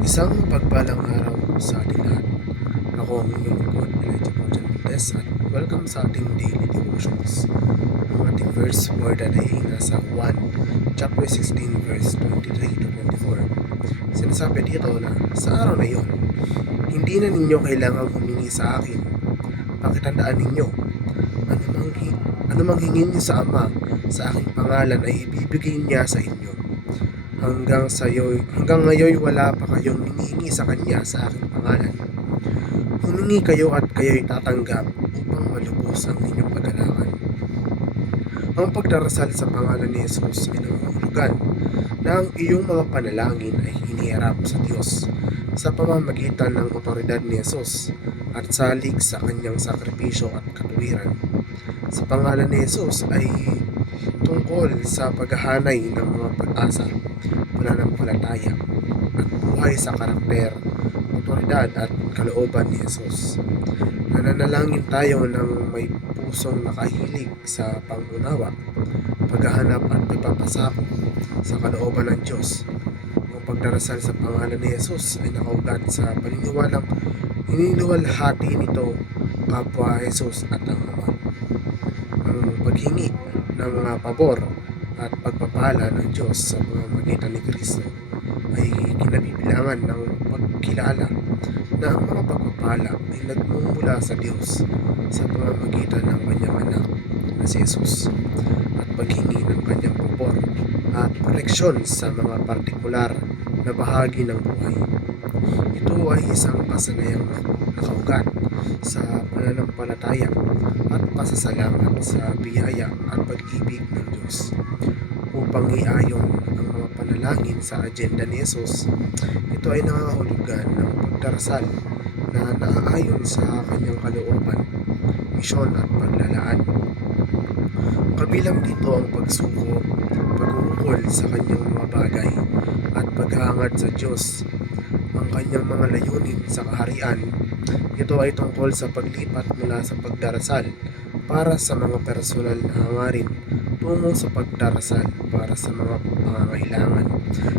Isang pagpalang araw sa ating lahat. Ako ang inyong lingkod, Elijah Pajan Valdez, at welcome sa ating daily devotions. Ang ating verse for the day nasa 1, chapter 16, verse 23 to 24. Sinasabi dito na sa araw na iyon, hindi na ninyo kailangang humingi sa akin. Pakitandaan ninyo, anumang hingin niyo sa Ama sa aking pangalan ay ibibigay niya sa inyo. Hanggang ngayon wala pa kayong hinihingi sa Kanya sa aking pangalan. Humingi kayo at kayo'y tatanggap upang malubos ang inyong kagalakan. Ang pagdarasal sa pangalan ni Jesus ay nangangahulugan na ang iyong mga panalangin ay iniharap sa Diyos sa pamamagitan ng otoridad ni Jesus at salig sa Kanyang sakripisyo at katuwiran. Sa pangalan ni Jesus ay tungkol sa paghahanay ng mga pag-asa, pananampalataya, at buhay sa karakter, otoridad at kalooban ni Jesus. Nananalangin tayo ng may pusong nakahilig sa pangunawa, paghahanap at pagpapasakop sa kalooban ng Diyos. Ang pagdarasal sa pangalan ni Jesus ay nakaugat sa paniniwalang iniluwalhati nito kapwa Jesus at ang Ama. Ang paghingi ng mga pabor at pagpapala ng Diyos sa pamamagitan ni Kristo ay kinabibilangan ng pagkilala na ang mga pagpapala ay nagmumula sa Diyos sa pamamagitan ng kanyang anak na si Jesus at paghingi ng kanyang pabor at proteksyon sa mga partikular na bahagi ng buhay. Ito ay isang kasanayang nakaugat sa pananampalataya at pasasalamat sa biyaya at pag-ibig ng Diyos. Upang iayon ang mga panalangin sa agenda ni Jesus, ito ay nangangahulugan ng pagdarasal na naaayon sa kanyang kalooban, misyon at paglalaan. Kabilang dito ang pagsuko, pag-uukol sa kanyang mga bagay at paghangad sa Diyos. Ang kanyang mga layunin sa kaharian, ito ay tungkol sa paglipat mula sa pagdarasal para sa mga personal na hangarin tungo sa pagdarasal para sa mga pangangailangan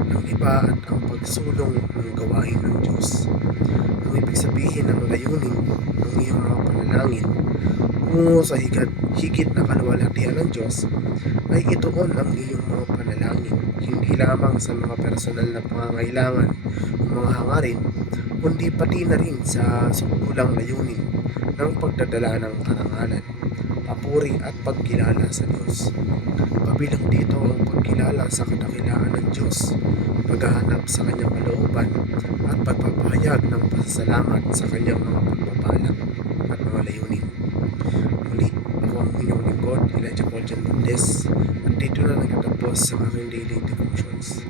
ng iba at ang pagsulong ng gawain ng Diyos. Ang ibig sabihin ng layunin ng iyong mga panalangin tungo sa higit na kaluwalhatian ng Diyos ay ituon ang iyong mga panalangin hindi lamang sa mga personal na pangangailangan o mga hangarin, kundi pati na rin sa sumulang layunin ng pagdadala ng karangalan, papuri at pagkilala sa Diyos. Kabilang dito ang pagkilala sa kadakilaan ng Diyos, paghahanap sa kanyang kalooban at pagpapahayag ng pasasalamat sa kanyang mga pagpapala at mga layunin. Muli, ako ang inyong lingkod, Elijah Pajan Valdez, at dito na nagtatapos sa aking daily devotions.